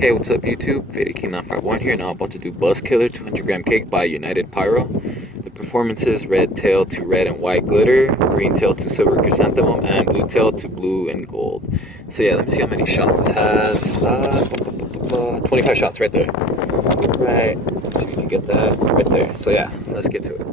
Hey, what's up YouTube? Faded King 951 here, now about to do Buzz Killer 200-gram cake by United Pyro. The performances: red tail to red and white glitter, green tail to silver chrysanthemum, and blue tail to blue and gold. So yeah, let's see how many shots this has. 25 shots right there. Right, let's see if we can get that right there. So yeah, let's get to it.